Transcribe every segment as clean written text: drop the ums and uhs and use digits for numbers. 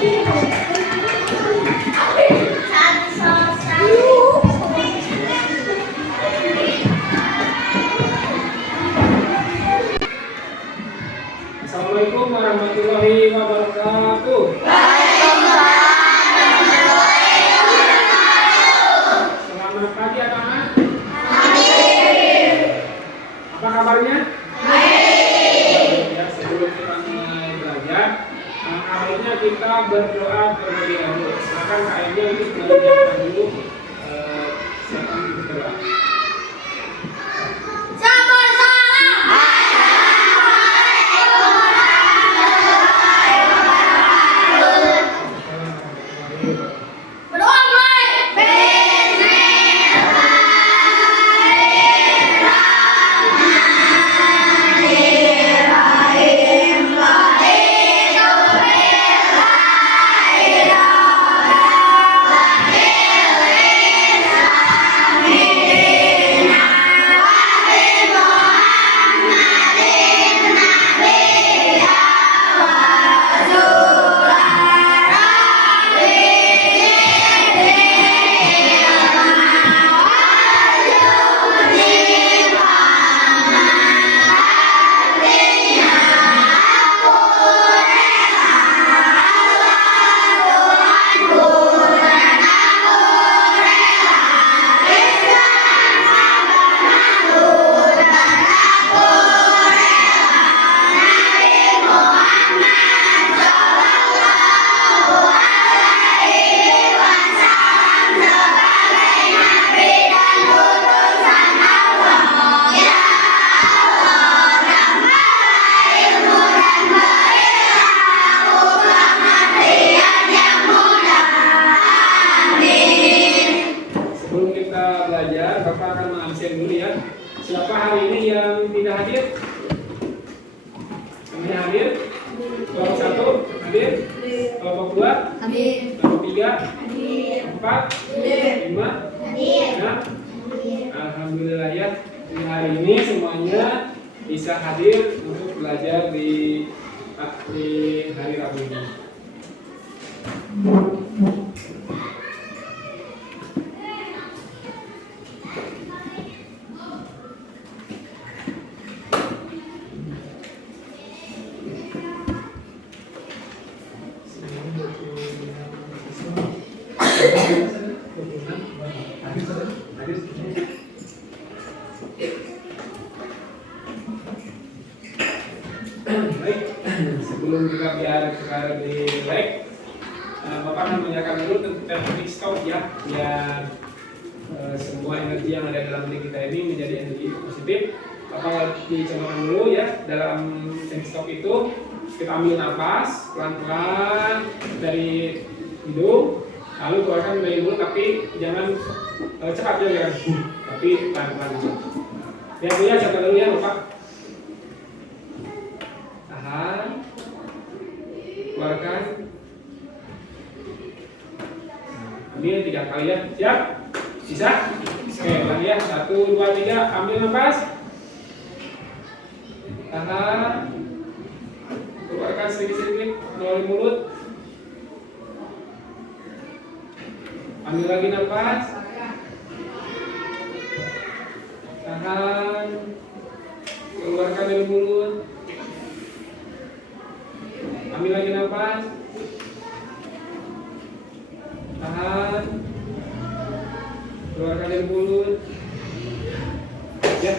Assalamualaikum warahmatullahi wabarakatuh. Selamat pagi anak-anak. Apa kabarnya? Ya, sebelum kita mulai belajar, baiknya kita berdoa terlebih dahulu. Silakan kayaknya untuk menyiapkan dulu siapa yang berdoa. Bapak akan mengabsen dulu ya. Siapa hari ini yang tidak hadir? Yang hadir? Kelompok 1 hadir? Kelompok 2 hadir? Kelompok 3 hadir? 4 5 hadir? Nah, alhamdulillah ya. Hari ini semuanya bisa hadir untuk belajar di hari Rabu ini. Baik, sebelum kita biar di like, Bapak akan mengingatkan dulu tentang teknik stop ya, biar semua energi yang ada dalam diri kita ini menjadi energi positif. Bapak dicontohkan dulu ya, dalam teknik stop itu kita ambil nafas pelan-pelan dari hidung, lalu keluarkan dari mulut, tapi jangan cepat ya, tapi pelan-pelan. Ya Bu ya, coba dulu ya Bapak. Tahan, keluarkan, ambil 3 kali ya, siap? Bisa? Oke, ulang ya, 1, 2, 3, ambil nafas, tahan, keluarkan sedikit-sedikit melalui mulut, ambil lagi nafas, tahan, keluarkan dari mulut, ambil lagi nafas, tahan, keluarkan dari mulut. Ya,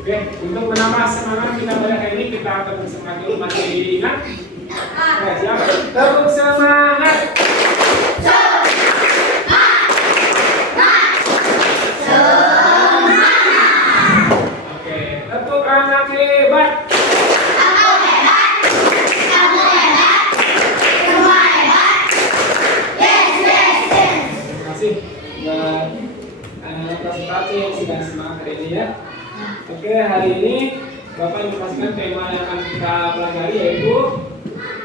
oke. Untuk menambah semangat kita pada hari ini, kita tepuk semangat dulu. Masih ingat? Oke, siap. Tepuk semangat. Oke, tepuk anak hebat. Presentasi yang sudah semangat hari ini ya. Oke, hari ini Bapak informasikan tema yang akan kita pelajari yaitu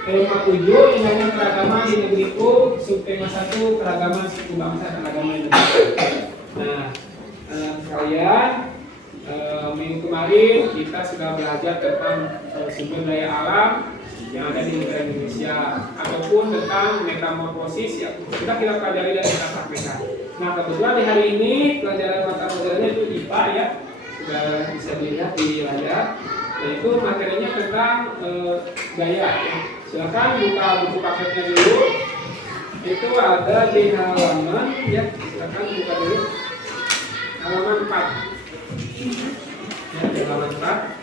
tema 7, indahnya keragaman di negeriku, subtema 1, keragaman suku bangsa dan agama Indonesia. Nah, sekalian, minggu kemarin kita sudah belajar tentang sumber daya alam, yang ada di negara Indonesia, ataupun tentang metamorfosis yang kita pelajari dan kita praktekkan. Nah, kebetulan di hari ini pelajaran mata pelajarannya itu IPA ya, sudah bisa dilihat di layar, yaitu materinya tentang gaya. Ya. Silakan buka buku paketnya dulu. Itu ada di halaman ya, silakan buka dulu halaman 4 ya, di halaman 4.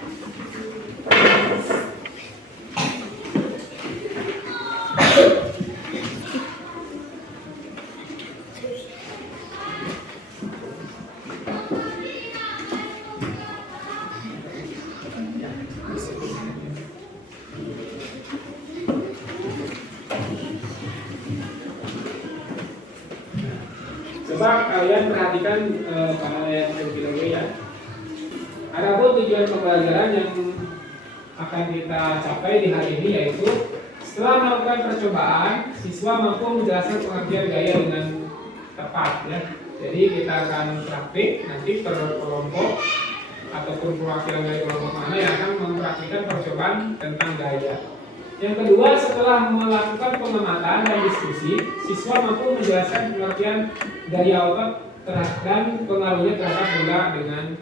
Coba kalian perhatikan pada ayat yang ya. Adapun tujuan pembelajaran yang akan kita capai di hari ini yaitu setelah melakukan percobaan, siswa mampu menjelaskan pengertian gaya dengan tepat ya. Jadi kita akan praktik nanti per kelompok ataupun perwakilan dari kelompok mana yang akan mempraktikkan percobaan tentang gaya. Yang kedua, setelah melakukan pengamatan dan diskusi, siswa mampu menjelaskan pengertian gaya otot dan pengaruhnya terhadap bola dengan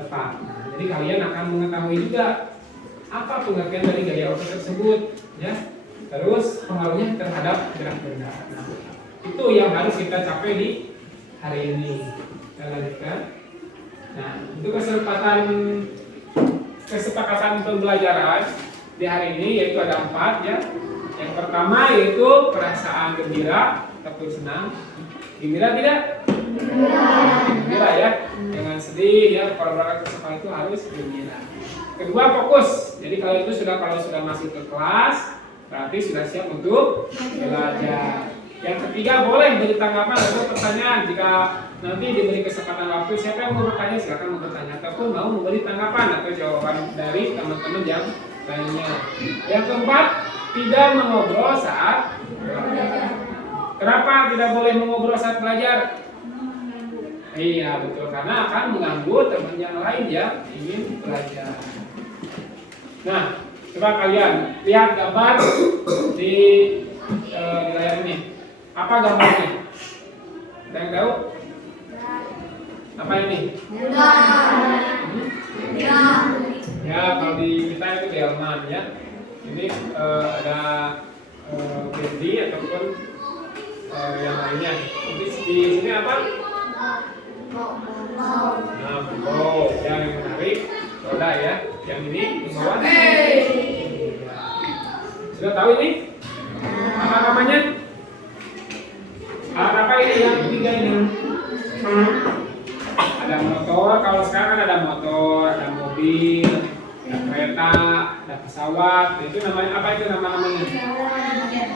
tepat. Nah, jadi kalian akan mengetahui juga apa pengertian dari gaya otot tersebut, ya. Terus pengaruhnya terhadap gerak benda. Nah, itu yang harus kita capai di hari ini. Kita lanjutkan. Nah, untuk kesepakatan pembelajaran di hari ini yaitu ada 4 ya. Yang pertama yaitu perasaan gembira ataupun senang. Gembira tidak? Gembira ya. Jangan sedih ya, kalau berangkat ke sekolah itu harus gembira. Kedua, fokus. Jadi kalau sudah masuk ke kelas, berarti sudah siap untuk belajar. Yang ketiga, boleh beri tanggapan atau pertanyaan. Jika nanti diberi kesempatan waktu, siapa yang mau bertanya silakan mau bertanya ataupun mau memberi tanggapan atau jawaban dari teman-teman yang lainnya. Yang keempat, tidak mengobrol saat belajar. Kenapa tidak boleh mengobrol saat belajar? Iya betul, karena akan mengganggu teman yang lain yang ingin belajar. Nah, coba kalian lihat gambar di layar ini. Apa gambarnya? Ada yang tahu? Apa ini? Ya, kalau di kita itu delman ya. Ini ada bendi ataupun yang lainnya. Di sini apa? Nah, bom yang menarik roda ya. Yang ini membawa. Sudah tahu ini? Apa namanya? Alat apa ini yang ketiga ini? Ada motor. Kalau sekarang ada motor, ada mobil, ada kereta, ada pesawat. Itu namanya apa itu namanya?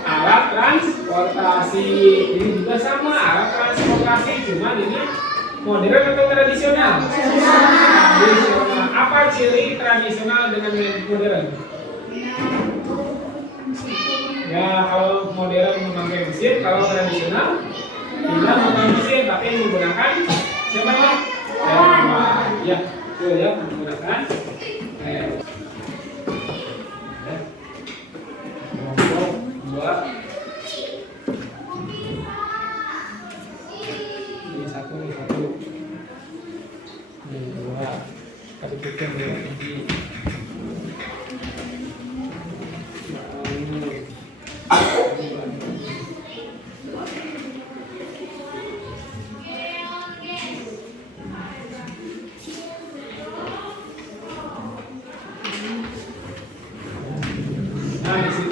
Alat transportasi. Ini juga sama alat transportasi, cuman ini modern atau tradisional? Tradisional. Apa ciri tradisional dengan modern? Ya, kalau modern memakai mesin, kalau tradisional tidak memakai mesin, tapi menggunakan siapa ya? Ya, betul ya, menggunakan kelompok 2. Ini satu. Ini 2. Kita bikin lagi.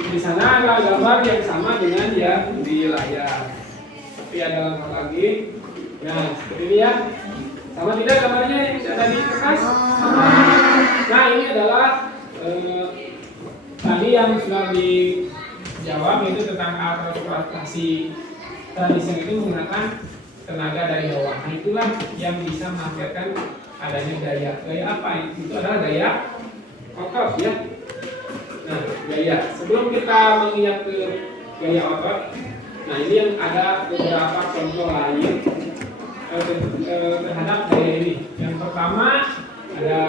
Di sana ada gambar yang sama dengan yang di layar, tapi ada langkah lagi. Nah, seperti ini ya. Sama tidak gambarnya yang ada di kertas? Sama. Nah, ini adalah tadi yang sudah dijawab, yaitu tentang alat transportasi tradisional itu menggunakan tenaga dari bawah. Nah, itulah yang bisa mengakibatkan adanya gaya. Gaya apa? Itu adalah gaya otot ya. Nah, gaya. Sebelum kita mengingat ke gaya otot, nah ini yang ada beberapa contoh lain terhadap gaya ini. Yang pertama ada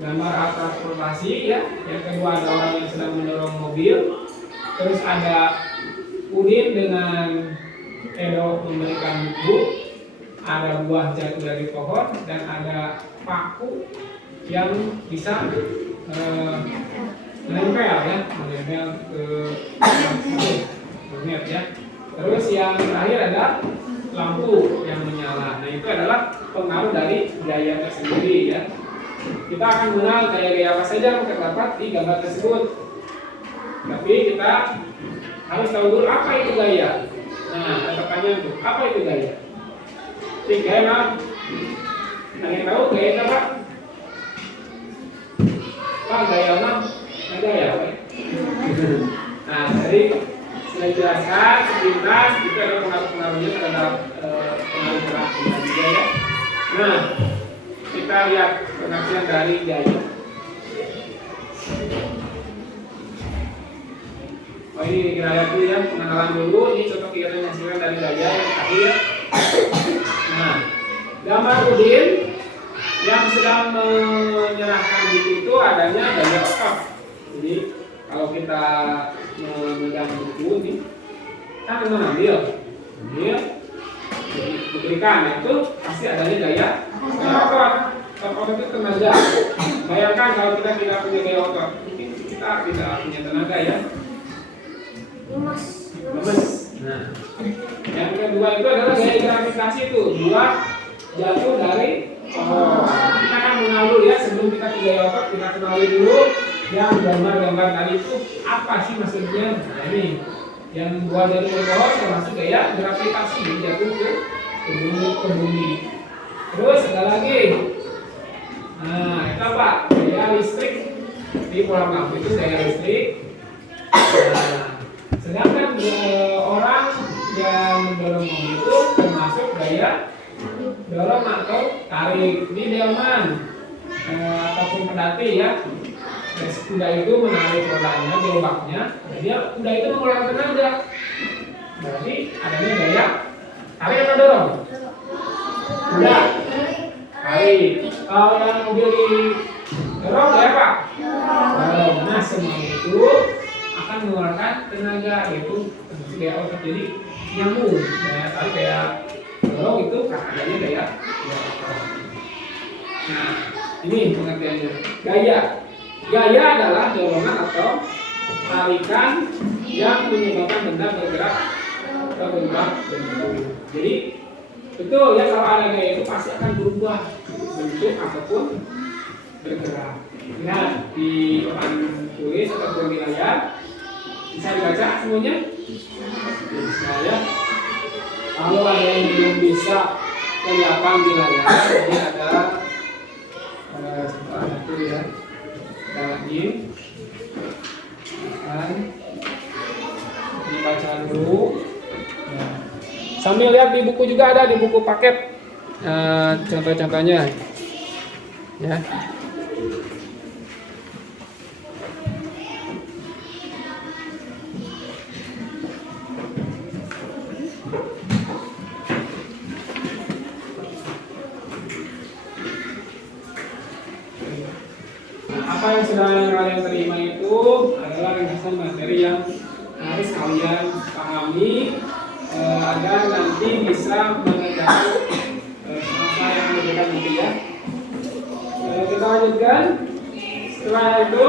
gambar alat transportasi ya. Yang kedua ada orang yang sedang mendorong mobil. Terus ada Udin dengan Edo memberikan buku. Ada buah jatuh dari pohon dan ada paku yang bisa menempel ya, menempel ke magnet ya. Terus yang terakhir ada lampu yang menyala. Nah itu adalah pengaruh dari gaya tersendiri ya. Kita akan mengenal gaya-gaya apa saja yang terdapat di gambar tersebut. Tapi kita harus tahu dulu apa itu gaya. Nah, pertanyaan itu apa itu gaya? Gaya apa? Ada yang tahu gaya apa? Pak gaya apa? Gaya apa? Nah, jadi sudah dijelaskan sepintas itu ada pengaruh-pengaruhnya terhadap pengaruh gerak juga ya. Nah, kita lihat pengertian dari gaya. Oh ini kita lihat dulu ya, pengenalan dulu. Ini contoh kegiatan yang hasilkan dari gaya yang terakhir. Nah, gambar Udin yang sedang menyerahkan buku itu adanya gaya otot. Jadi kalau kita memegang buku ini, kan mengambil, diberikan itu pasti adanya gaya otot. Otot itu tenaga. Bayangkan kalau kita tidak punya gaya otot, mungkin kita tidak punya tenaga ya. Lemes. Nah, yang kedua itu adalah gaya gravitasi itu buah jatuh dari pohon. Kita akan mengenal dulu ya sebelum kita ke gaya otot, kita kenali dulu yang gambar-gambar tadi itu apa sih maksudnya. Nah, ini yang buah jatuh dari pohon termasuk gaya gravitasi jatuh ke bumi. Terus ada lagi. Nah, itu apa? Gaya listrik di pulang lampu itu gaya listrik. Nah, sedangkan orang yang mendorong mobil itu termasuk gaya dorong atau tarik. Ini delman ataupun pedati ya. Kuda itu menarik rodanya, gerobaknya. Jadi kuda itu mengeluarkan tenaga. Berarti adanya gaya tarik atau dorong? Kuda tarik. Kalau yang mobil didorong gaya apa? Dorong. Nah semua itu akan mengeluarkan tenaga, yaitu gaya otot. Jadi nyambung gaya tarik gaya dorong itu adanya gaya otot. Nah ini pengertiannya gaya. Gaya adalah dorongan atau tarikan yang menyebabkan benda bergerak atau berubah bentuk. Jadi betul ya, kalau ada gaya itu pasti akan berubah bentuk ataupun bergerak. Nah di papan tulis atau di layar bisa dibaca semuanya. Bisa ya. Kalau ada yang belum bisa kelihatan di layar, ini ada satu ya. Lagi akan dibaca dulu ya. Sambil lihat di buku juga ada, di buku paket contoh-contohnya ya. Apa yang sudah kalian terima itu adalah ringkasan materi yang harus kalian pahami agar nanti bisa mengerjakan masa yang mengerjakan nanti ya. Kita lanjutkan. Setelah itu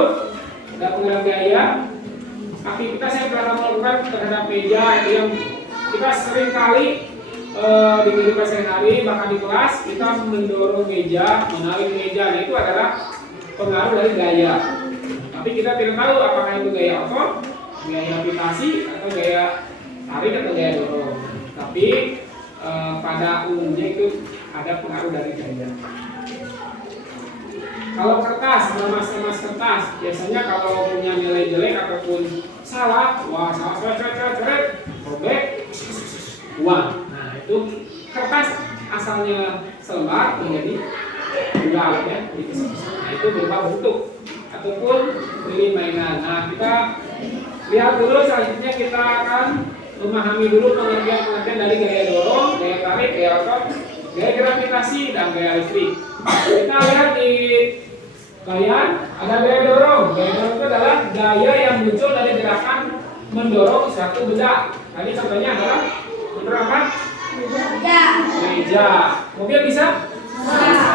ada pengenalan gaya. Aktivitas yang telah melakukan terhadap meja itu yang kita sering kali di kehidupan sehari-hari, bahkan di kelas kita mendorong meja, menarik meja. Nah itu adalah pengaruh dari gaya. Tapi kita tidak tahu apakah itu gaya otot, gaya gravitasi, atau gaya tarik atau gaya dorong. Tapi pada umumnya itu ada pengaruh dari gaya. Kalau kertas, emas kertas, biasanya kalau punya nilai jelek ataupun salah, wah salah, robek, buang. Nah itu kertas asalnya selembar menjadi bulat ya, nah itu berupa bentuk ataupun beli mainan. Nah kita lihat dulu, selanjutnya kita akan memahami dulu pengertian dari gaya dorong, gaya tarik, gaya otot, gaya gravitasi, dan gaya listrik. Kita lihat di Ada gaya dorong. Gaya dorong itu adalah gaya yang muncul dari gerakan mendorong suatu benda. Tadi contohnya adalah mendorong apa? Meja. Mobil bisa? Bisa.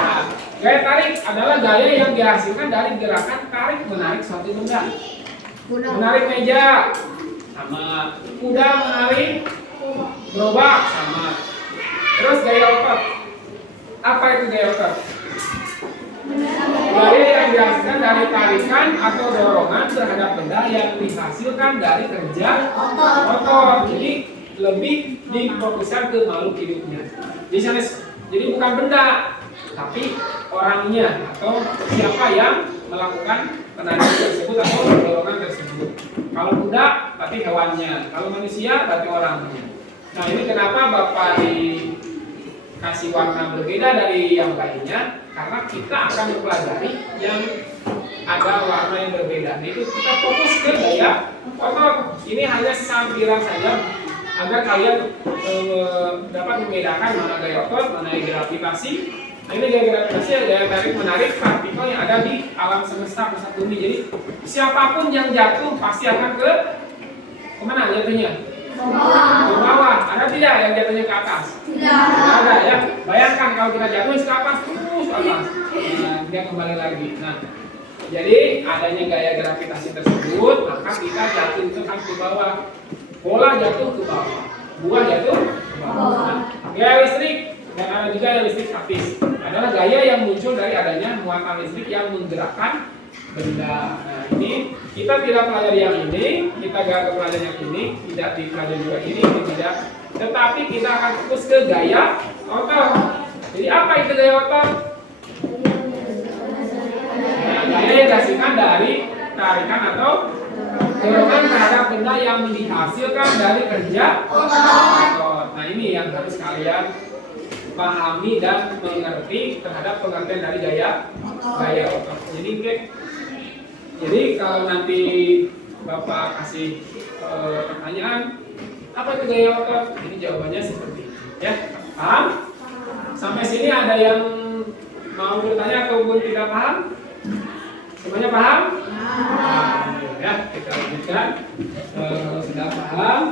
Gaya tarik adalah gaya yang dihasilkan dari gerakan tarik menarik suatu benda. Menarik meja sama. Kuda menarik gerobak sama. Terus gaya otot. Apa itu gaya otot? Gaya yang dihasilkan dari tarikan atau dorongan terhadap benda yang dihasilkan dari kerja otot. Jadi lebih difokuskan ke makhluk hidupnya. Jadi bukan benda, tapi orangnya atau siapa yang melakukan penarikan tersebut atau dorongan tersebut. Kalau kuda berarti hewannya, kalau manusia berarti orangnya. Nah, ini kenapa Bapak dikasih warna berbeda dari yang lainnya? Karena kita akan mempelajari yang ada warna yang berbeda. Nah, itu kita fokus ke gaya otot. Ini hanya sampiran saja agar kalian dapat membedakan mana gaya otot, mana gaya gravitasi. Nah, ini gaya gravitasi, gaya tarik menarik partikel yang ada di alam semesta pusat bumi. Jadi siapapun yang jatuh pasti akan ke kemana jatuhnya? Ke bawah. Ada tidak yang jatuhnya ke atas? Tidak ada ya. Bayangkan kalau kita jatuh ke atas terus ke atas. Nah, dia kembali lagi. Nah, jadi adanya gaya gravitasi tersebut, maka kita jatuh itu kan ke bawah. Bola jatuh ke bawah, buah jatuh ke bawah. Nah, gaya listrik dan ada juga yang listrik statis adalah gaya yang muncul dari adanya muatan listrik yang menggerakkan benda. Nah, ini kita tidak pelajari yang ini, kita gak pelajari yang ini, tidak dipelajari juga ini tidak. Tetapi kita akan fokus ke gaya otot. Jadi apa itu gaya otot? Nah, gaya yang dihasilkan dari tarikan atau dorongan terhadap benda yang dihasilkan dari kerja otot. Nah, ini yang harus kalian pahami dan mengerti terhadap pengertian dari gaya otot. Jadi kalau nanti Bapak kasih pertanyaan, apa itu gaya otot? Ini jawabannya seperti ini. Ya, paham? Sampai sini ada yang mau bertanya ataupun tidak paham? Semuanya paham? Ya, kita lanjutkan. Kalau sudah paham,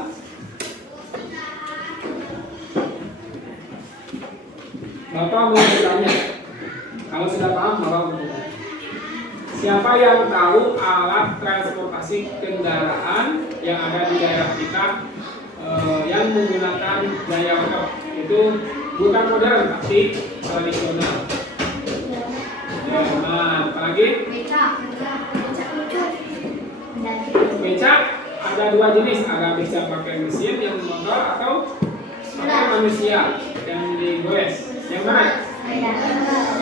Bapak mau bertanya. Kalau sudah paham, Bapak mau bertanya. Siapa yang tahu alat transportasi kendaraan yang ada di daerah kita yang menggunakan gaya otot? Itu bukan modern tapi tradisional. Nah, apalagi? Becak ada dua jenis, ada becak pakai mesin yang motor atau pakai manusia yang digoes. Yang mana?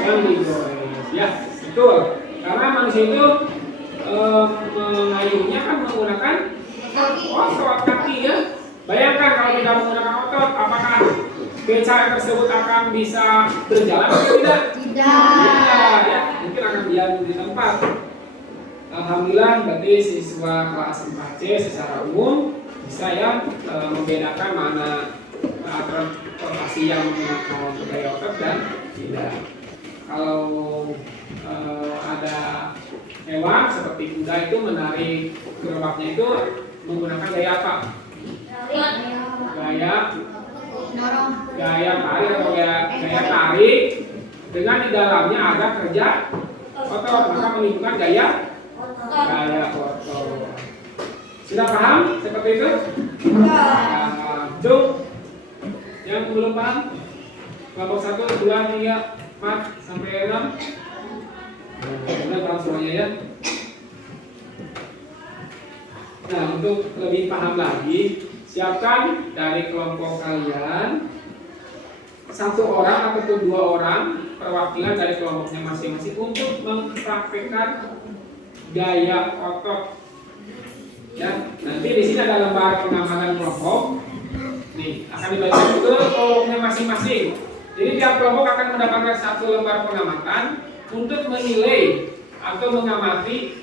Yang digoes. Ya, betul. Karena manusia itu mengayuhnya kan menggunakan otot kaki ya. Bayangkan kalau tidak menggunakan otot, apakah becak tersebut akan bisa berjalan atau tidak? Tidak. Ya, mungkin akan diam di tempat. Alhamdulillah berarti siswa kelas 4C secara umum bisa ya membedakan mana transportasi yang menggunakan gaya otot dan tidak. Kalau ada hewan seperti kuda itu menarik gerobaknya itu menggunakan gaya apa? Gaya tarik atau gaya tarik dengan di dalamnya ada kerja otot, maka menimbulkan gaya otot. Sudah paham seperti itu? Cuk, yang belum paham? Kelompok 1, 2, 3, 4 sampai 6. Sudah paham semuanya ya? Nah, untuk lebih paham lagi, siapkan dari kelompok kalian satu orang atau dua orang perwakilan dari kelompoknya masing-masing untuk mempraktikkan gaya otot. Ya, nanti di sini ada lembar pengamatan kelompok. Nih, akan dibagikan ke kelompoknya masing-masing. Jadi tiap kelompok akan mendapatkan satu lembar pengamatan untuk menilai atau mengamati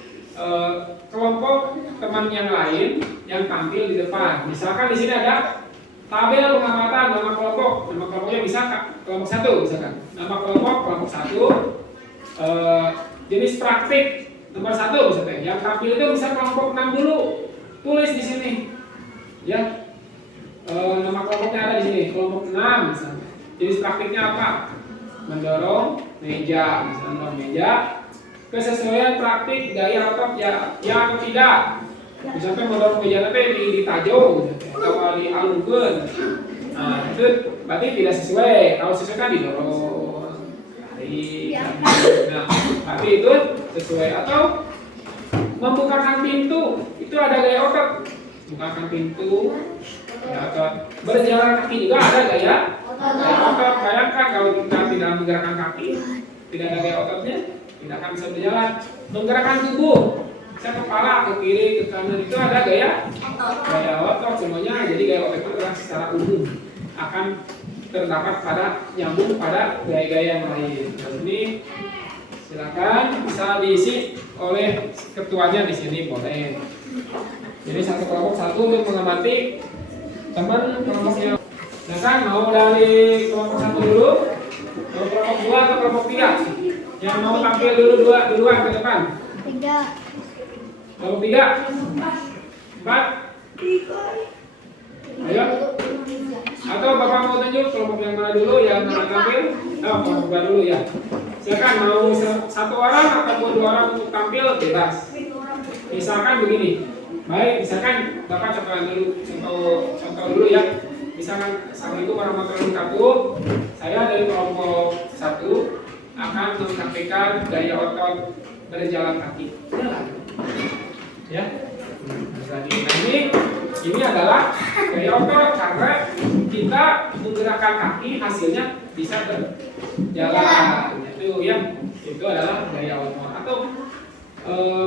kelompok teman yang lain yang tampil di depan. Misalkan di sini ada tabel pengamatan nama kelompoknya bisa kelompok 1 misalkan. Nama kelompok 1 jenis praktik nomor 1 misalnya. Yang tampil itu bisa kelompok 6 dulu. Tulis di sini. Ya. Nama kelompoknya ada di sini, kelompok 6 misalnya. Jenis praktiknya apa? Mendorong meja, misalnya mendorong meja. Kesesuaian praktik gaya otot ya atau tidak. Misalnya mendorong meja nanti ditajung atau dialungkan. Nah, itu berarti tidak sesuai. Kalau sesuai kan didorong. Nah, berarti itu sesuai. Atau membukakan pintu, itu ada gaya otot. Bukakan pintu, gaya otot. Berjalan kaki juga ada gaya otot. Bayangkan kalau kita tidak menggerakkan kaki, tidak ada gaya ototnya, tidak akan bisa berjalan. Menggerakkan tubuh, saya kepala ke kiri ke kanan itu ada gaya otot semuanya. Jadi gaya otot itu adalah secara umum akan terdapat pada nyambung pada gaya-gaya yang lain. Nah, ini silakan bisa diisi oleh ketuanya di sini boleh. Jadi satu kelompok satu untuk mengamati teman kelompoknya. Silakan mau dari kelompok 1 dulu, mau kelompok 2 atau kelompok 3? Yang mau tampil duluan ke depan. 3. Kelompok 3. 4. Ayo. Atau Bapak mau tunjuk kelompok yang mana dulu yang mana tampil? Kelompok 2 dulu ya. Silakan mau 1 orang atau 2 orang untuk tampil bebas. Misalkan begini. Baik, misalkan Bapak contoh dulu ya. Misalkan Assalamualaikum warahmatullahi wabarakatuh. Saya dari kelompok 1 akan mempraktikkan gaya otot berjalan kaki. Ya. Nah, ini adalah gaya otot karena kita menggerakkan kaki hasilnya bisa berjalan. Itu ya. Itu adalah gaya otot. Atau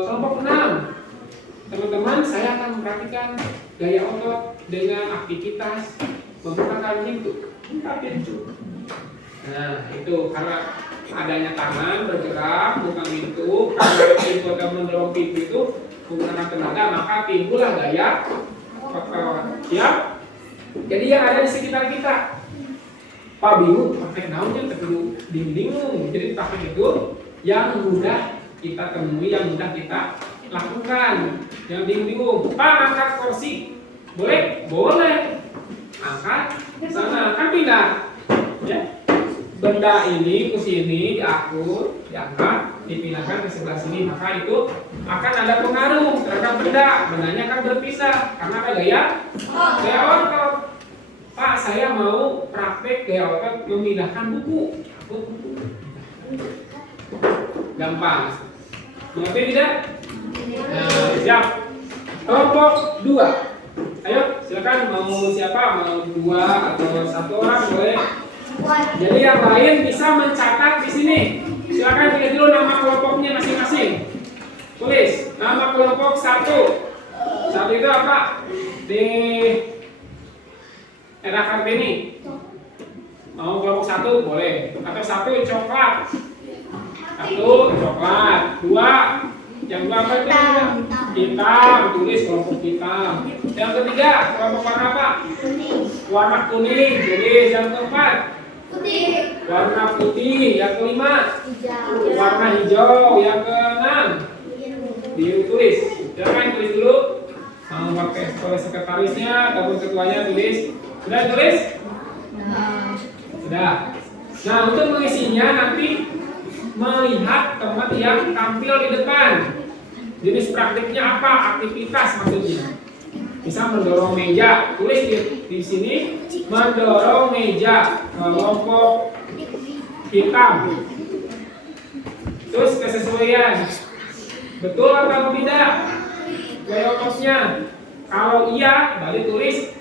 kelompok 6. Teman-teman, saya akan mempraktikkan gaya otot dengan aktivitas membukakan pintu. Nah, itu karena adanya tangan bergerak buka pintu, karena pintu akan mendorong pintu itu menggunakan tenaga, maka timbullah gaya otot. Siap? Jadi yang ada di sekitar kita, Pak bingung pakai naunnya tapi bingung. Jadi pakai itu yang mudah kita temui, yang mudah kita lakukan. Jangan bingung-bingung. Pak angkat kursi, boleh? Boleh. Angkat sana, kan pindah. Ya. Benda ini kursi ini diatur, diangkat, dipindahkan ke sebelah sini, maka itu akan ada pengaruh terhadap benda. Bendanya akan berpisah karena ada gaya otot. Pak, saya mau praktek gaya otot memindahkan buku. Gampang. Mengerti tidak? Nah, siap. Kelompok 2. Ayo, silakan mau siapa? Mau 2 atau 1 orang boleh. Jadi yang lain bisa mencatat di sini. Silakan tulis dulu nama kelompoknya masing-masing. Tulis nama kelompok 1. 1 itu apa? Di era Kartini. Mau kelompok 1 boleh. Atau 1 coklat. 1 coklat. 2 yang apa itu? Hitam. Tulis kelompok hitam. Yang ketiga kelompok warna apa? Warna kuning. Tulis. Yang keempat warna putih. Yang kelima warna hijau. Yang keenam ditulis. Jangan tulis dulu. Mau pakai sekretarisnya ataupun ketuanya tulis. Sudah tulis? Sudah. Nah, untuk mengisinya nanti melihat teman yang tampil di depan. Jenis praktiknya apa? Aktivitas maksudnya. Bisa mendorong meja. Tulis di sini mendorong meja kelompok hitam. Terus kesesuaian. Betul atau tidak? Gaya ototnya. Kalau iya, balik tulis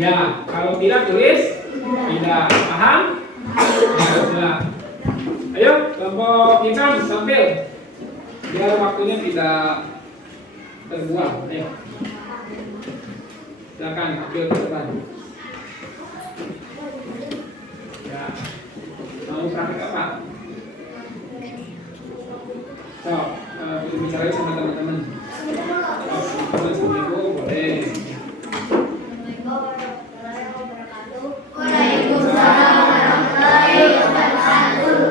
ya. Kalau tidak tulis tidak. Paham? Nah, ayo kelompok hitam tampil. Biar waktunya tidak terbuang. Ayo. Silakan tampil ke depan. Ya. Mau praktek apa? So, bicara sama teman-teman. Assalamualaikum boleh. Waalaikumsalam warahmatullahi wabarakatuh.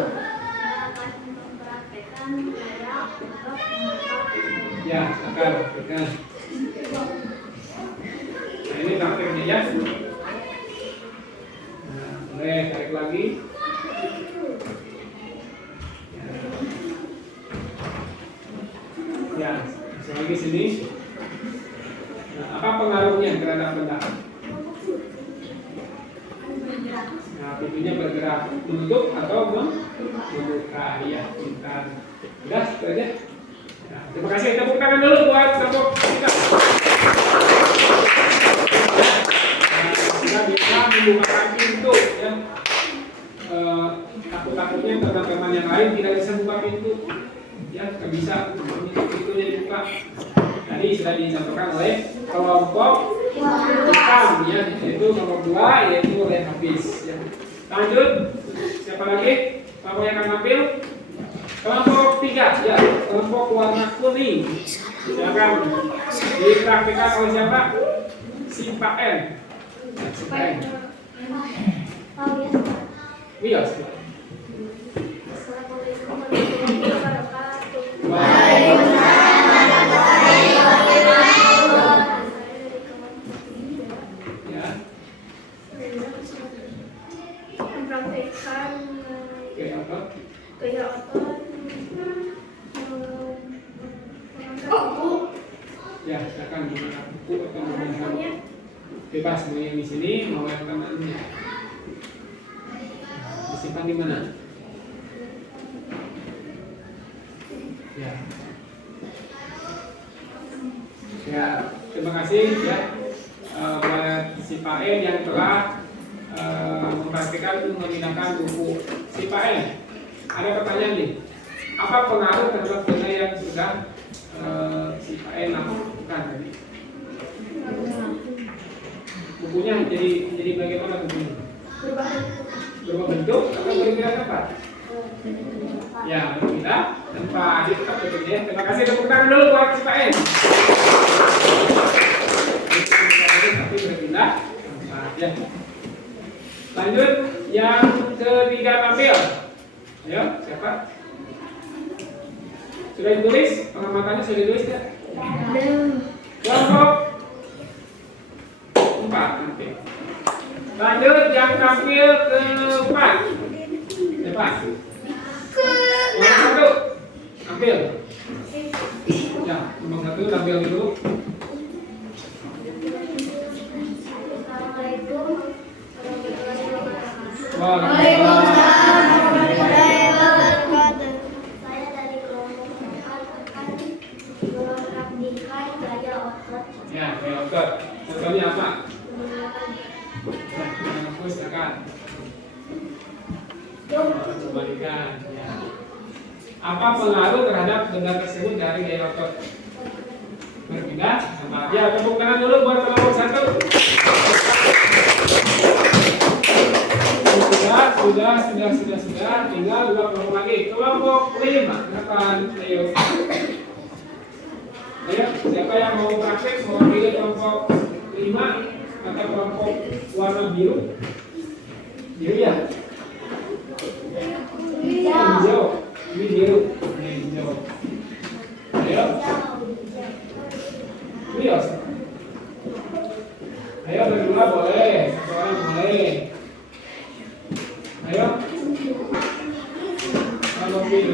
ya. Nah, boleh tarik lagi. Ya, langsung lagi sini. Nah, apa pengaruhnya terhadap benda? Nah, pintunya bergerak menutup atau membuka. Ya, pintar. Udah, itu aja. Nah, terima kasih. Tepuk tangan dulu buat kelompok kita. Nah, kita bisa membukakan pintu ya. Takut-takutnya teman-teman yang lain tidak bisa buka pintu. Ya, nggak bisa. Pintunya dibuka. Tadi sudah dicontohkan oleh kelompok hitam ya, yaitu nomor 2 yaitu oleh Hafiz. Ya. Lanjut, siapa lagi? Kelompok yang akan tampil? Kelompok 3 ya, kelompok warna kuning. Silakan dipraktikkan oleh siapa? Si Pak N. Ya, si Pak N. Iya, mempraktekkan gaya otot buku. Ya, silakan menggunakan buku atau menggunakan bebas mau yang di sini mau yang kanannya. Disimpan di mana? Ya. Ya, terima kasih ya buat si Pak En yang telah mempraktikkan menggunakan buku. Si Pak En, ada pertanyaan nih. Apa pengaruh terhadap benda yang sudah si Pak En lakukan tadi? Bukunya jadi bagaimana bukunya? Berubah bentuk atau berpindah tempat? Ya, berpindah tempat. Itu kan betulnya. Terima kasih. Tepuk tangan dulu buat si Pak En. Tapi berpindah tempat. Ya. Lanjut, yang ketiga tampil. Ayo, siapa? Sudah ditulis? Pengamatannya sudah ditulis tidak? Kelompok 4 nanti. Lanjut, yang tampil keempat. Siapa? Nomor 1 tampil. Ya, nomor 1 tampil dulu. Waalaikumsalam warahmatullahi wabarakatuh. Saya dari kelompok 4 akan mempraktikkan gaya otot. Ya, gaya otot. Contohnya apa? Nah, silakan. Kembalikan. Ya. Apa pengaruh terhadap benda tersebut dari gaya otot? Berpindah tempat. Ya, tepuk tangan dulu buat kelompok 1. Sudah. Tinggal 2 kelompok lagi. Kelompok 5. Silakan, ayo. Ayo, siapa yang mau praktek mau pilih kelompok 5 atau kelompok warna biru? Biru ya? Hijau. Ini biru. Ini hijau. Ayo. Ayo. Ayo berdua boleh. Satu orang boleh. Ayo. Kalau biru.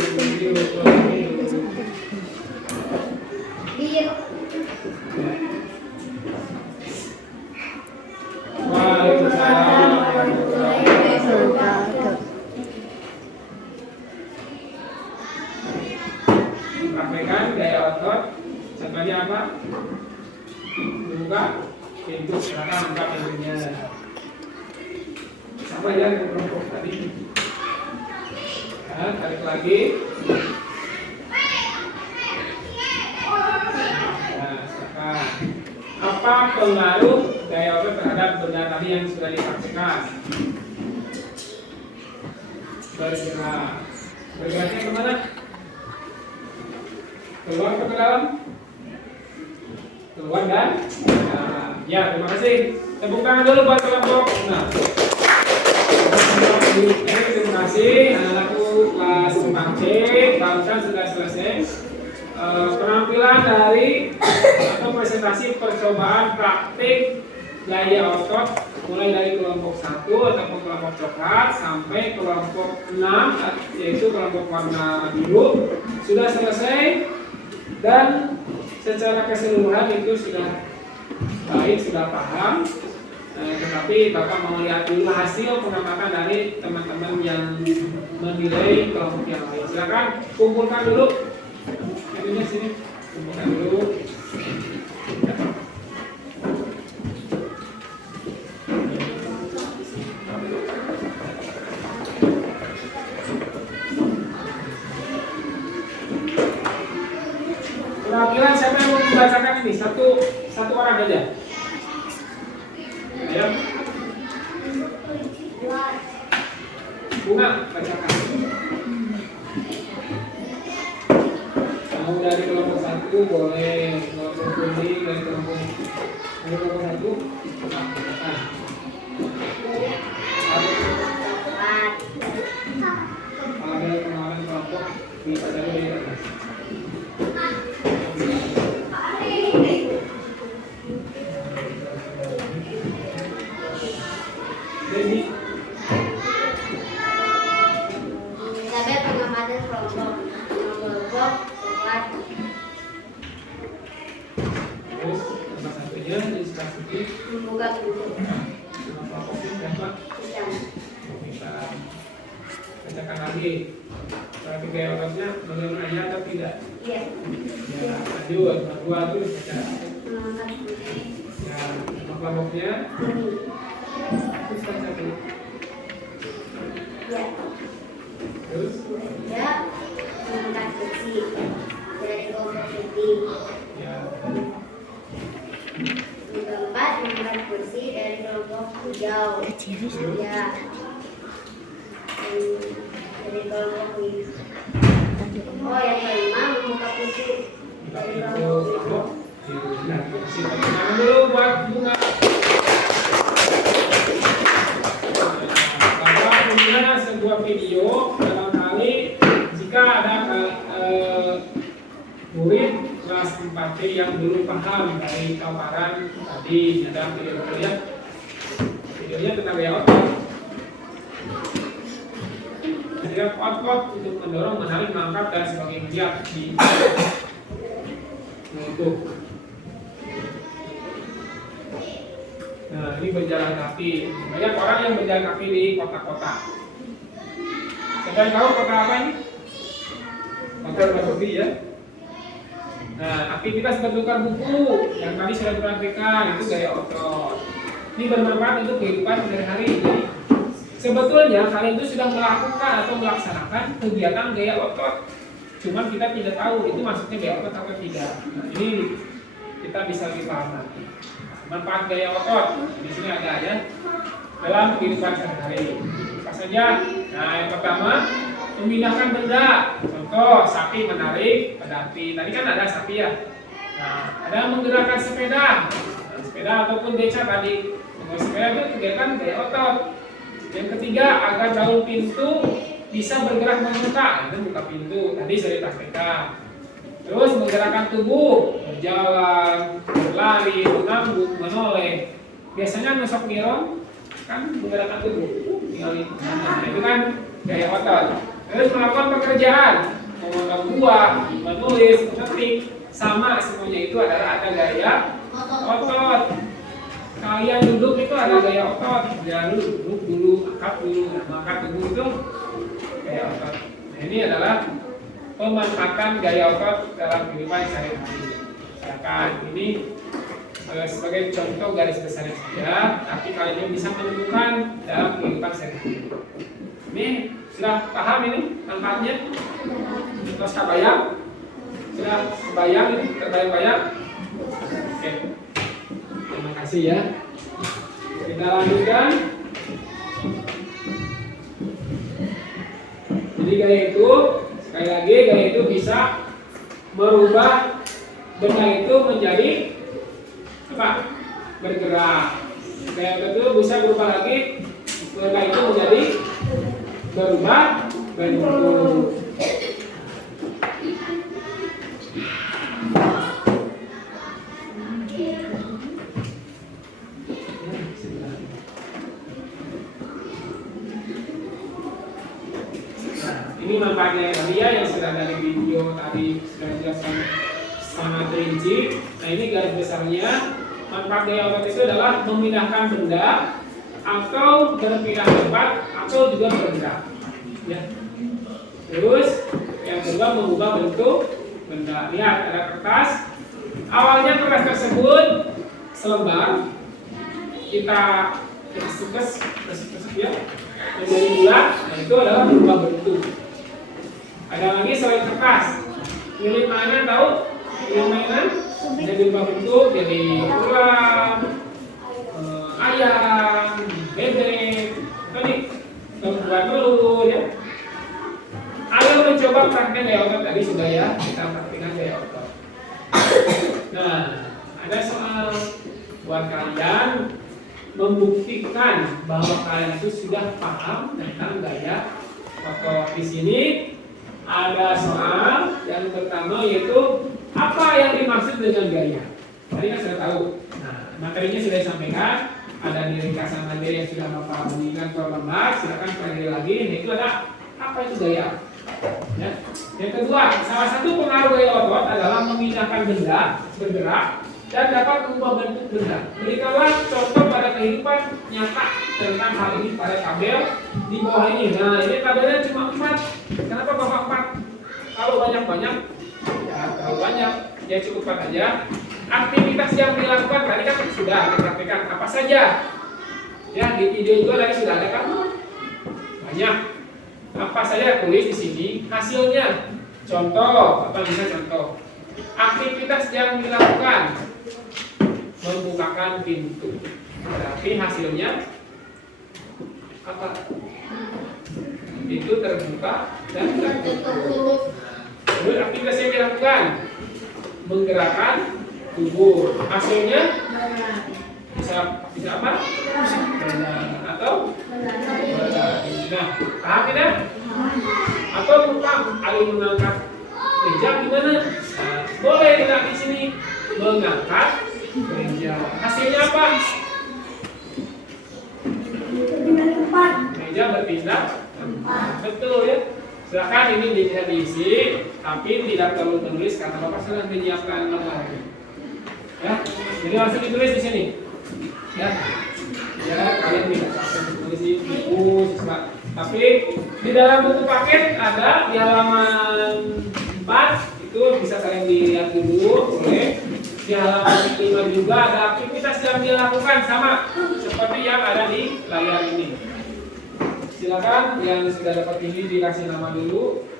Waalaikumsalam warahmatullahi wabarakatuh. Praktekkan gaya otot. Contohnya apa? Buka pintu, silakan buka pintunya. Sama ya dengan kelompok tadi. Nah, tarik lagi. Nah, silakan. Apa pengaruh gaya otot terhadap benda tadi yang sudah dipraktikkan? Bergerak. Bergeraknya kemana? Keluar ke dalam? Keluar dan dalam. Ya, terima kasih. Tepuk tangan dulu buat kelompok. Nah, terima kasih. Anak-anakku kelas 4C barusan sudah selesai penampilan dari atau presentasi percobaan praktik gaya otot mulai dari kelompok 1 ataupun kelompok coklat sampai kelompok 6 yaitu kelompok warna biru sudah selesai dan secara keseluruhan itu sudah baik, sudah paham. Tetapi Bapak mau lihat dulu hasil pengamatan dari teman-teman yang menilai kelompok yang lain. Silakan kumpulkan dulu. Ininya sini, kumpulkan dulu. Perwakilan siapa yang mau membacakan ini? Satu orang aja. Ayo. Bunga, bacakan. Mau dari kelompok 1 boleh, kelompok kuning dari kelompok 1. Bacakan. Ada pengenalan kelompok bisa dari atas. Jadi Sampai pengamatan kelompok coklat. terus salah satunya inspirasi Membuka pintu. sama kelompoknya siapa? Kita bacakan lagi. Berarti gaya ototnya menurut ayah atau tidak? Iya. Ya, lanjut. Kedua tuh baca. Mengangkat putih. Ya, sama kelompoknya. Terus baca dulu. Ya. Terus Ketiga, mengangkat besi dari kelompok putih. ya, Yang keempat, mengangkat besi dari kelompok hijau. Ya. Dari kelompok biru. Oh, yang kelima, membuka pintu kita dari itu kelompok biru. nah, kasih tepuk tangan dulu buat Bunga. Bapak punya sebuah video barangkali jika ada murid kelas 4T yang belum paham dari paparan tadi ada video-video videonya tentang gaya otot. Jadi otot untuk mendorong, menarik, mengangkat dan sebagainya di itu. Nah, ini berjalan kaki. Banyak orang yang berjalan kaki di kota-kota. Siapa yang tahu kota apa ini? Kota Basuki ya. Nah, aktivitas bertukar buku yang tadi sudah diperhatikan itu gaya otot. Ini bermanfaat untuk kehidupan sehari-hari. Jadi, sebetulnya kalian itu sudah melakukan atau melaksanakan kegiatan gaya otot. Cuman kita tidak tahu itu maksudnya gaya otot atau tidak. Nah, ini kita bisa lebih paham nanti. Manfaat gaya otot di sini ada ya dalam kehidupan sehari-hari. Apa saja? Nah, yang pertama memindahkan benda. Contoh sapi menarik pedati. Tadi kan ada sapi ya. Nah, ada menggerakkan sepeda. Nah, sepeda ataupun beca tadi. Sepeda itu kegiatan gaya otot. Yang ketiga agar daun pintu bisa bergerak membuka. Itu buka pintu. Tadi sudah dipraktikkan. Terus menggerakkan tubuh, berjalan, berlari, mengangguk, menoleh. Biasanya nusuk ngiron kan menggerakkan tubuh. Nah, itu kan gaya otot. Terus melakukan pekerjaan, memegang buah, menulis, mengetik, sama semuanya itu adalah ada gaya otot. Kalian duduk itu ada gaya otot. Jangan duduk dulu, angkat dulu, angkat tubuh itu gaya otot. Nah, ini adalah pemanfaatan gaya otot dalam kehidupan sehari-hari. Misalkan ini sebagai contoh garis besar saja, tapi kalian bisa menemukan dalam kehidupan sehari-hari. Ini sudah paham ini manfaatnya? Terus kebayang? Sudah kebayang ini? Terbayang-bayang? Oke. Terima kasih ya. Kita lanjutkan. Jadi gaya itu, sekali lagi gaya itu bisa merubah benda itu menjadi apa? Bergerak. Gaya itu bisa berubah lagi benda itu menjadi berubah bentuk. Ini manfaatnya tadi ya yang sudah ada di video tadi sudah dijelaskan sangat rinci. Nah ini garis besarnya. Manfaat gaya otot itu adalah memindahkan benda atau berpindah tempat atau juga bergerak. Ya. Terus yang kedua mengubah bentuk benda. Lihat ada kertas. Awalnya kertas tersebut selembar. Kita kesukas ya menjadi bulat. Nah itu adalah berubah bentuk. Ada lagi selain kertas. Lilin mainan tahu? Lilin mainan jadi berubah bentuk jadi ular, ayam, bebek, tadi buat telur ya. Ayo mencoba praktek gaya otot tadi sudah ya, kita praktekkan gaya otot. Nah, ada soal buat kalian membuktikan bahwa kalian itu sudah paham tentang gaya otot. Di sini ada soal yang pertama yaitu apa yang dimaksud dengan gaya. Tadi kan sudah tahu. Nah, materinya sudah disampaikan. Ada di ringkasan materi yang sudah Bapak bunyikan per lembar. Silakan pelajari lagi. Nah, itu ada apa itu gaya. Ya. Yang kedua, salah satu pengaruh gaya otot adalah memindahkan benda bergerak dan dapat mengubah bentuk benda. Berikanlah contoh pada kehidupan nyata tentang hal ini pada tabel di bawah ini. Nah, ini tabelnya cuma 4. Kenapa Bapak 4? Kalau banyak-banyak, ya terlalu banyak. Ya cukup 4 aja. Aktivitas yang dilakukan tadi kan sudah dipraktikkan apa saja. Ya di video juga tadi sudah ada kan? Banyak. Apa saja tulis di sini hasilnya. Contoh, apa bisa contoh? Aktivitas yang dilakukan membukakan pintu. Berarti hasilnya apa? Pintu terbuka dan tertutup. Terus aktivitas yang dilakukan menggerakkan tubuh. Hasilnya bisa apa? Berenang atau berlari. Nah, paham tidak? Atau bukan alih mengangkat meja gimana? Nah, boleh tidak di sini mengangkat meja. Hasilnya apa? Meja berpindah tempat. Betul ya. Silakan ini bisa diisi, tapi tidak perlu menulis karena Bapak sudah menyiapkan lembar. Ya, jadi langsung ditulis di sini. Ya, ya kalian bisa tulis di buku, siswa. Tapi di dalam buku paket ada di halaman 4 itu bisa kalian dilihat dulu, boleh. Di halaman 5 juga ada aktivitas yang dilakukan sama seperti yang ada di layar ini. Silakan yang sudah dapat ini dikasih nama dulu.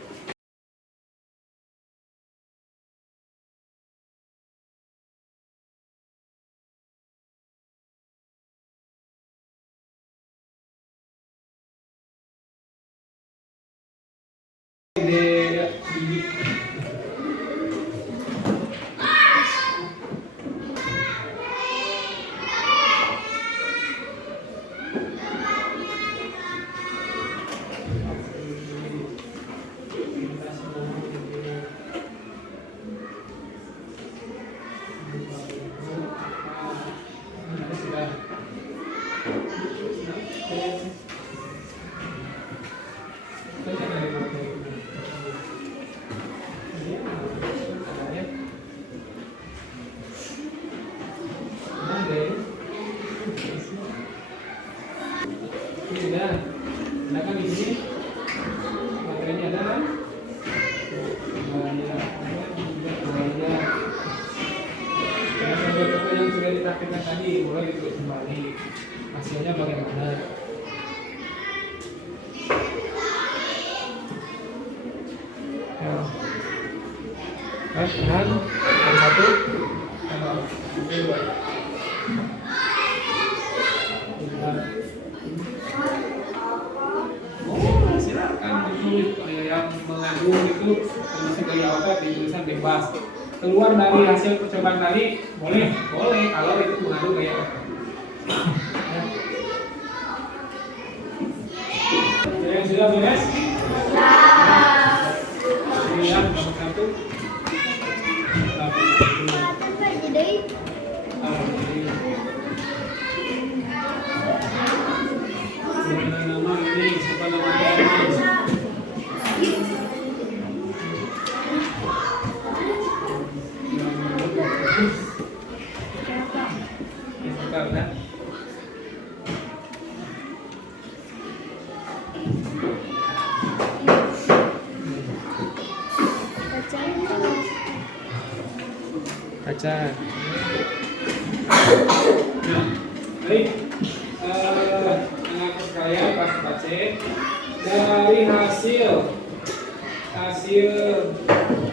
Tadi boleh ditulis kembali hasilnya bagaimana. Dan yang satu dua. Oh, silakan ditulis yang mengandung itu termasuk gaya otot di tulisan bebas. Keluar dari hasil percobaan tadi boleh kalau itu mengandung gaya otot. Yang sudah beres? Lihat nomor 1. Nama ini siapa namanya? baca. Nah, baik. Anak sekalian pas baca dari hasil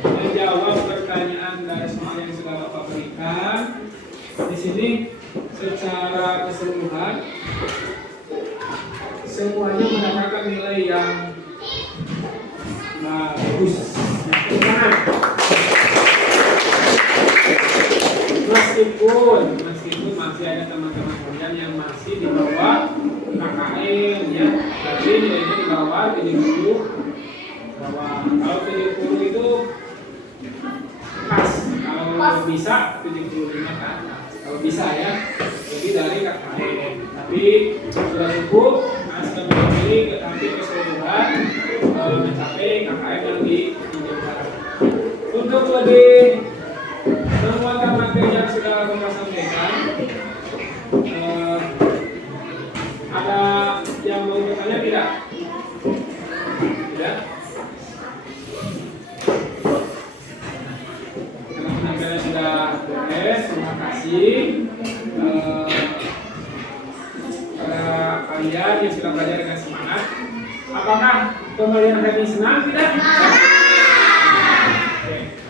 menjawab pertanyaan dari soal yang sudah Bapak berikan. Di sini secara keseluruhan semuanya mendapatkan nilai yang bagus. Meskipun masih ada teman-teman kalian yang masih di bawah KKM ya, tapi nilainya di bawah 70. Kalau 70 itu pas, kalau bisa 75 kan, kalau bisa ya, lebih dari KKM. Tapi sudah cukup, sudah memiliki hampir keseluruhan mencapai KKM yang diinginkan. Untuk lebih menguatkan materi yang sudah Bapak sampaikan, ada yang mau bertanya tidak? Tidak? Karena penyampaiannya sudah beres, terima kasih pada kalian yang sudah belajar dengan semangat. Apakah pembelajaran hari ini senang? Tidak? Oke.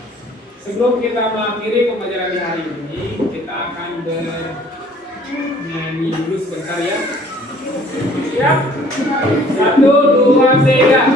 Sebelum kita mengakhiri pembelajaran di hari ini, kita akan bernyanyi dulu sebentar ya. Siap? 1, 2, 3.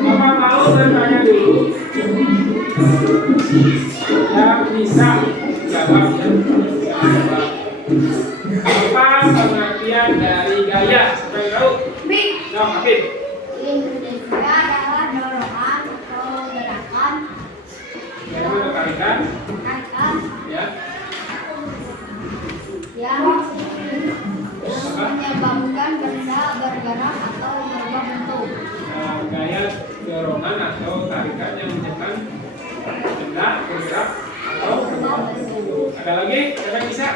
Bapak mau bertanya dulu yang bisa jawab apa pengertian dari gaya? Siapa yang tahu? No, Afif. Gaya adalah dorongan atau gerakan Tarikan ya yang menyebabkan benda bergerak atau berubah bentuk. Gaya dorongan atau tarikan yang menyebabkan benda bergerak atau berubah bentuk. Ada lagi? Siapa yang bisa?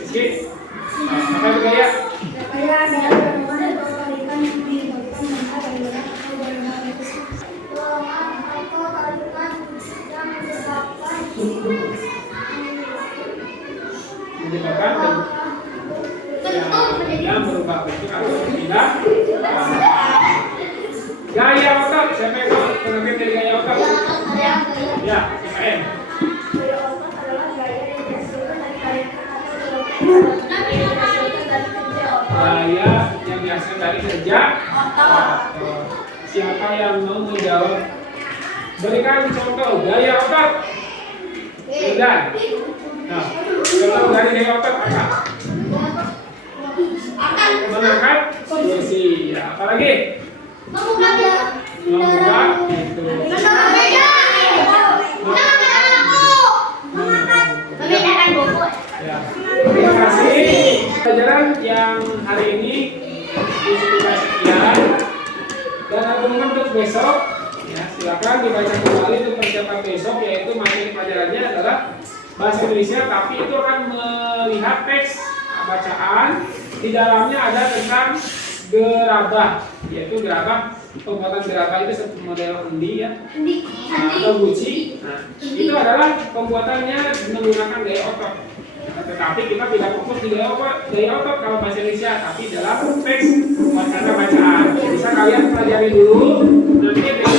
Rizky? Apa itu gaya? Gaya adalah dorongan atau tarikan yang menyebabkan benda bergerak atau berubah bentuk. Dorongan atau tarikan yang menyebabkan yang berubah bentuk atau tidak. Gaya otot, siapa yang tahu pengertian dari gaya otot? Ya, IKN. Gaya otot adalah gaya yang dihasilkan dari tarikan atau dorongan yang dihasilkan dari kerja otot. Gaya yang dihasilkan dari kerja otot. Siapa yang mau menjawab? Berikan contoh gaya otot. Sudah. Nah, contoh dari gaya otot apa? Mengangkat kursi. Ya, apa lagi? Membuka itu. Memindahkan buku. Ya. Terima kasih. Pelajaran yang hari ini disebutkan sekian. Dan untuk besok, ya, silakan dibaca kembali untuk persiapan besok, yaitu materi pelajarannya adalah bahasa Indonesia, tapi itu akan melihat teks bacaan. Di dalamnya ada tentang gerabah, yaitu gerabah pembuatan berapa itu satu model undi ya Andi. atau guci. Nah, itu adalah pembuatannya menggunakan gaya otot. Nah, tetapi kita tidak fokus di gaya otot kalau bahasa Indonesia, tapi dalam teks wacana bacaan. Bisa kalian pelajari dulu nanti